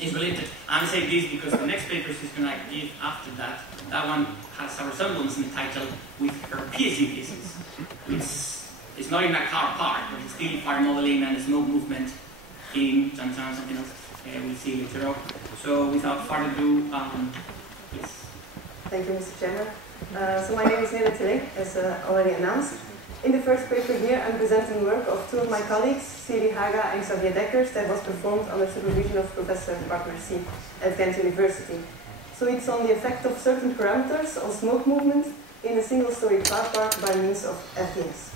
is related. I'm saying this because the next paper she's going to give after that, that one has a resemblance in the title with her PhD thesis. It's not in a car park, but it's still fire modeling and smoke movement in something else we'll see later on. So without further ado, please. Thank you, Mr. Chairman. So my name is Tilley, as already announced. In the first paper here, I'm presenting work of two of my colleagues, Siri Haga and Xavier Dekkers, that was performed under supervision of Professor Wagner C. at Ghent University. So it's on the effect of certain parameters on smoke movement in a single-story car park by means of FDS.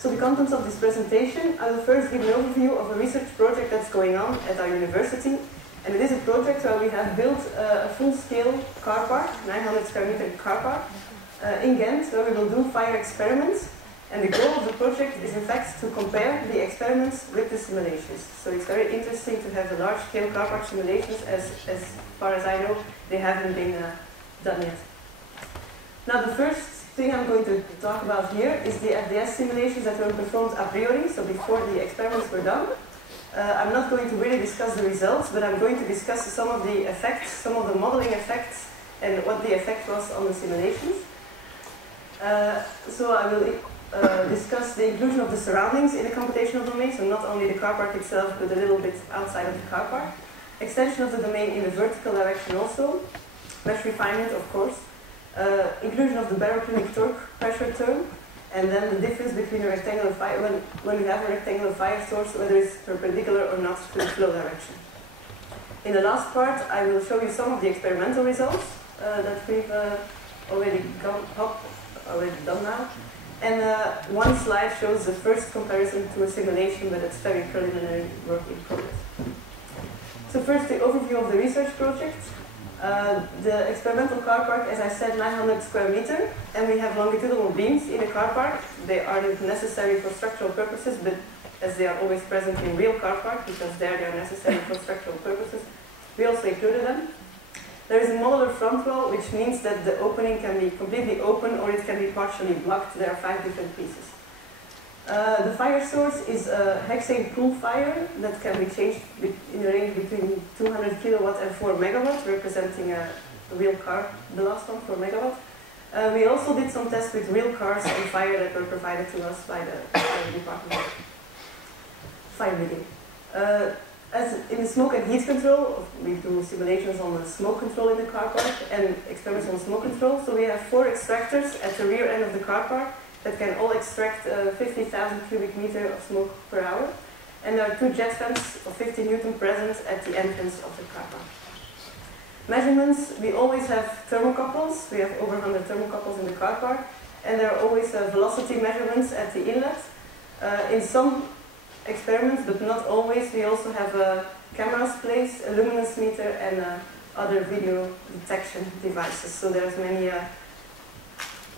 So the contents of this presentation, I will first give an overview of a research project that's going on at our university. And it is a project where we have built a full-scale car park, 900 square meter car park, in Ghent, where we will do fire experiments. And the goal of the project is in fact to compare the experiments with the simulations. So it's very interesting to have the large-scale car park simulations. As far as I know, they haven't been done yet. Now the first thing I'm going to talk about here is the FDS simulations that were performed a priori, so before the experiments were done. I'm not going to really discuss the results, but I'm going to discuss some of the effects, some of the modeling effects, and what the effect was on the simulations. So I will discuss the inclusion of the surroundings in the computational domain, so not only the car park itself, but a little bit outside of the car park. Extension of the domain in the vertical direction also. Mesh refinement, of course. Inclusion of the baroclinic torque pressure term. And then the difference between a rectangular fire, when we have a rectangular fire source, whether it's perpendicular or not to the flow direction. In the last part, I will show you some of the experimental results that we've already done now. And one slide shows the first comparison to a simulation, but it's very preliminary work in progress. So first, the overview of the research project. The experimental car park, as I said, 900 square meter, and we have longitudinal beams in the car park. They aren't necessary for structural purposes, but as they are always present in real car park, because there they are necessary for structural purposes, we also included them. There is a modular front wall, which means that the opening can be completely open or it can be partially blocked. There are 5 different pieces. The fire source is a hexane pool fire that can be changed in a range between 200 kilowatt and 4 megawatt, representing a real car, the last one, 4 megawatt. We also did some tests with real cars on fire that were provided to us by the fire department. Fire rigging. As in the smoke and heat control, we do simulations on the smoke control in the car park and experiments on smoke control. So we have 4 extractors at the rear end of the car park that can all extract 50,000 cubic meter of smoke per hour. And there are 2 jet fans of 50 Newton present at the entrance of the car park. Measurements, we always have thermocouples. We have over 100 thermocouples in the car park. And there are always velocity measurements at the inlet. In some experiments, but not always, we also have cameras placed, a luminance meter, and other video detection devices. So there's many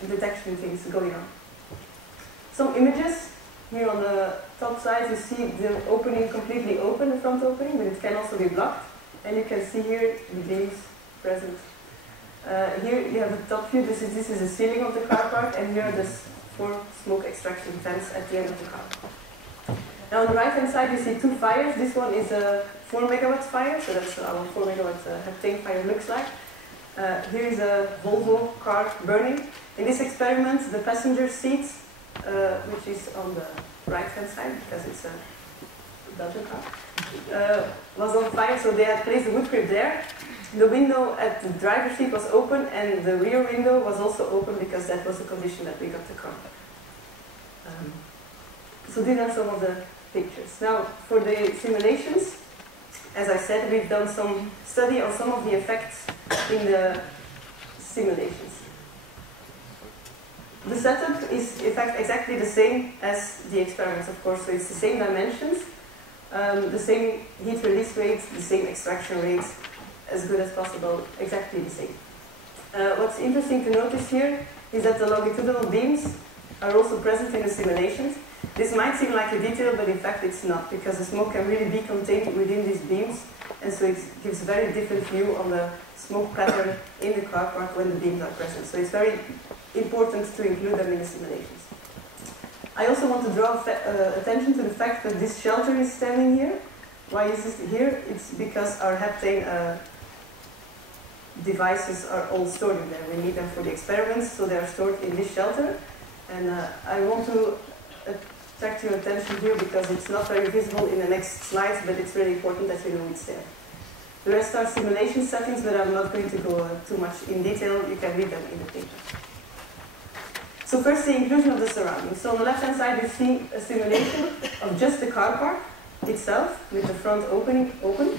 detection things going on. Some images. Here on the top side, you see the opening completely open, the front opening, but it can also be blocked. And you can see here the beams present. Here you have the top view. This is the ceiling of the car park, and here are the 4 smoke extraction vents at the end of the car park. Now on the right hand side, you see 2 fires. This one is a 4 megawatt fire, so that's how a 4 megawatt heptane fire looks like. Here is a Volvo car burning. In this experiment, the passenger seat, which is on the right-hand side, because it's a Belgian car, was on fire, so they had placed a wood grip there. The window at the driver's seat was open, and the rear window was also open, because that was the condition that we got the car. So these are some of the pictures. Now, for the simulations, as I said, we've done some study on some of the effects in the simulations. The setup is, in fact, exactly the same as the experiments, of course. So it's the same dimensions, the same heat release rates, the same extraction rates, as good as possible, exactly the same. What's interesting to notice here is that the longitudinal beams are also present in the simulations. This might seem like a detail, but in fact it's not, because the smoke can really be contained within these beams, and so it gives a very different view on the smoke pattern in the car park when the beams are present. So it's very important to include them in the simulations. I also want to draw attention to the fact that this shelter is standing here. Why is this here? It's because our heptane devices are all stored in there. We need them for the experiments, so they are stored in this shelter. And I want to attract your attention here because it's not very visible in the next slides, but it's really important that you know it's there. The rest are simulation settings, but I'm not going to go too much in detail. You can read them in the paper. So first, the inclusion of the surroundings. So on the left-hand side, you see a simulation of just the car park itself, with the front opening open.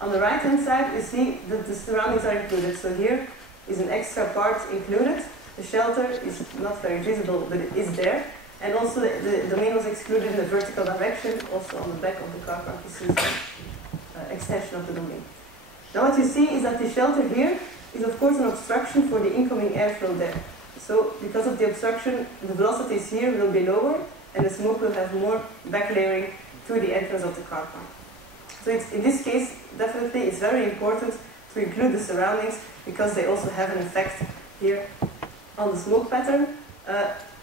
On the right-hand side, you see that the surroundings are included. So here is an extra part included. The shelter is not very visible, but it is there. And also the domain was excluded in the vertical direction. Also on the back of the car park, you see some extension of the domain. Now what you see is that the shelter here is of course an obstruction for the incoming airflow there. So because of the obstruction, the velocities here will be lower and the smoke will have more back layering to the entrance of the car park. So it's, in this case, definitely it's very important to include the surroundings because they also have an effect here on the smoke pattern.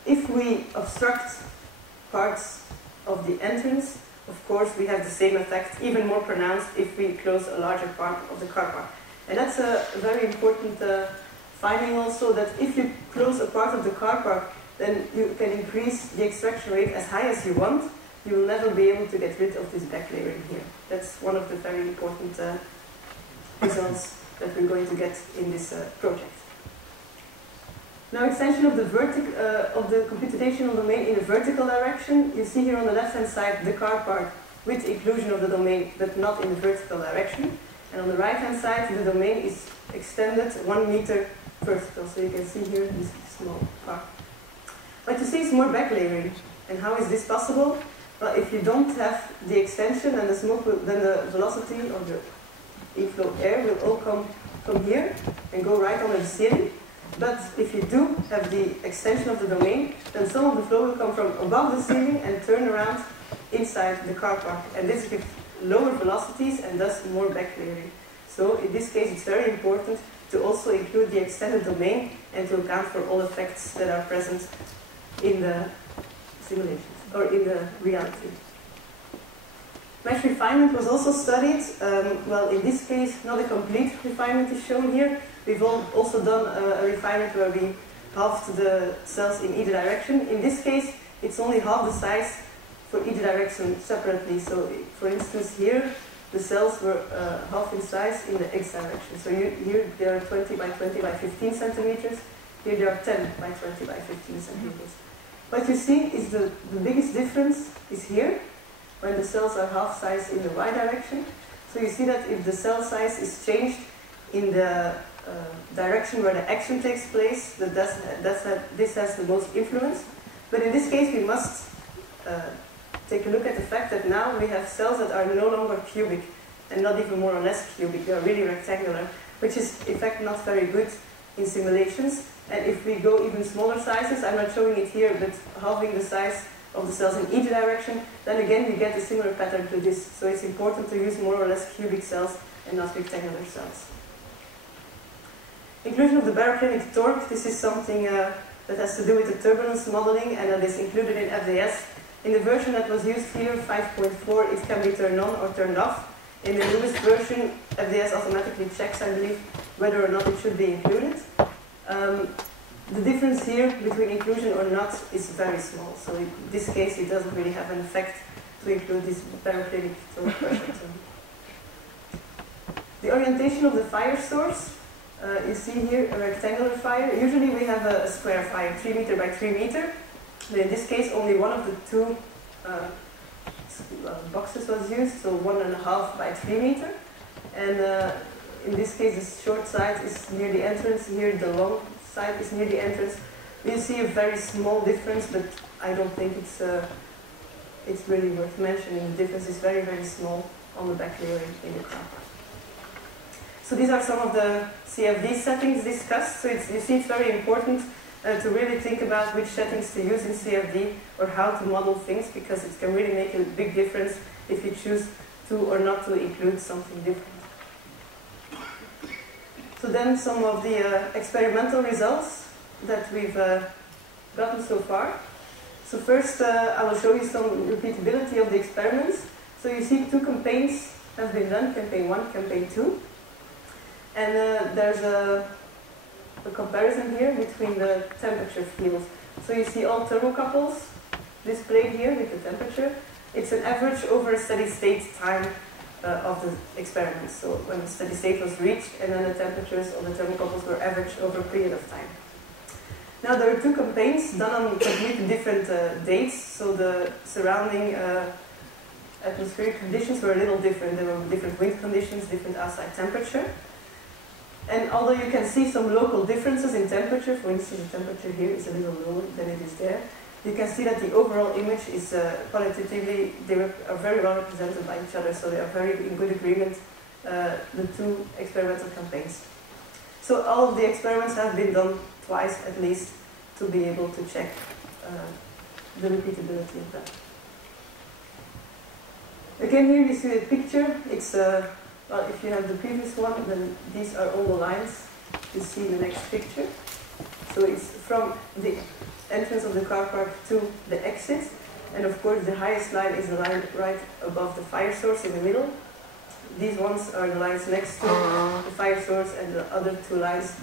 If we obstruct parts of the entrance, of course we have the same effect, even more pronounced if we close a larger part of the car park. And that's a very important finding also, that if you close a part of the car park, then you can increase the extraction rate as high as you want. You will never be able to get rid of this back layering here. That's one of the very important results that we're going to get in this project. Now, extension of the computational domain in the vertical direction. You see here on the left-hand side the car park with inclusion of the domain, but not in the vertical direction. And on the right-hand side, the domain is extended 1 meter vertical. So you can see here this small part. But you see it's more back layering. And how is this possible? Well, if you don't have the extension, then the smoke will, then the velocity of the inflow air will all come from here and go right under the ceiling. But if you do have the extension of the domain, then some of the flow will come from above the ceiling and turn around inside the car park. And this gives lower velocities and thus more back layering. So in this case, it's very important to also include the extended domain and to account for all effects that are present in the simulations or in the reality. Mesh refinement was also studied. Well, in this case, not a complete refinement is shown here. We've also done a refinement where we halved the cells in each direction. In this case, it's only half the size for each direction separately. So, for instance, here the cells were half in size in the x direction. So here they are 20 by 20 by 15 centimeters. Here they are 10 by 20 by 15 centimeters. What you see is the biggest difference is here, when the cells are half size in the y direction. So you see that if the cell size is changed in the direction where the action takes place, this has the most influence. But in this case, we must take a look at the fact that now we have cells that are no longer cubic and not even more or less cubic. They are really rectangular, which is in fact not very good in simulations. And if we go even smaller sizes, I'm not showing it here, but halving the size of the cells in each direction, then again we get a similar pattern to this. So it's important to use more or less cubic cells and not rectangular cells. Inclusion of the baroclinic torque. This is something that has to do with the turbulence modeling, and that is included in FDS. In the version that was used here, 5.4, it can be turned on or turned off. In the newest version, FDS automatically checks, I believe, whether or not it should be included. The difference here between inclusion or not is very small. So in this case, it doesn't really have an effect to include this baroclinic torque pressure term. The orientation of the fire source. You see here a rectangular fire. Usually we have a square fire, 3 meter by 3 meter. But in this case, only one of the two boxes was used, so 1.5 by 3 meter. And in this case, the short side is near the entrance. Here, the long side is near the entrance. You see a very small difference, but I don't think it's really worth mentioning. The difference is very, very small on the back layering in the car. So these are some of the CFD settings discussed. So you see it's very important to really think about which settings to use in CFD or how to model things, because it can really make a big difference if you choose to or not to include something different. So then some of the experimental results that we've gotten so far. So first I will show you some repeatability of the experiments. So you see 2 campaigns have been done, campaign 1, campaign 2. And there's a comparison here between the temperature fields. So you see all thermocouples displayed here with the temperature. It's an average over a steady state time of the experiment. So when the steady state was reached, and then the temperatures of the thermocouples were averaged over a period of time. Now there are 2 campaigns done on completely different dates, so the surrounding atmospheric conditions were a little different. There were different wind conditions, different outside temperature. And although you can see some local differences in temperature, for instance the temperature here is a little lower than it is there, you can see that the overall image is qualitatively, they are very well represented by each other, so they are very in good agreement, the 2 experimental campaigns. So all of the experiments have been done twice at least to be able to check the repeatability of that. Again, here you see a picture. It's well, if you have the previous one, then these are all the lines you see in the next picture. So it's from the entrance of the car park to the exit, and of course the highest line is the line right above the fire source in the middle. These ones are the lines next to the fire source, and the other 2 lines,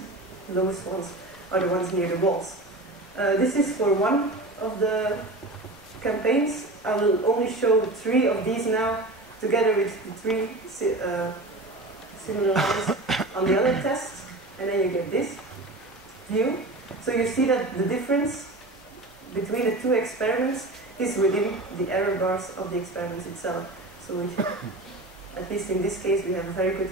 the lowest ones, are the ones near the walls. This is for one of the campaigns. I will only show 3 of these now, together with the 3 similar lines on the other test, and then you get this view. So you see that the difference between the 2 experiments is within the error bars of the experiment itself. So at least in this case we have a very good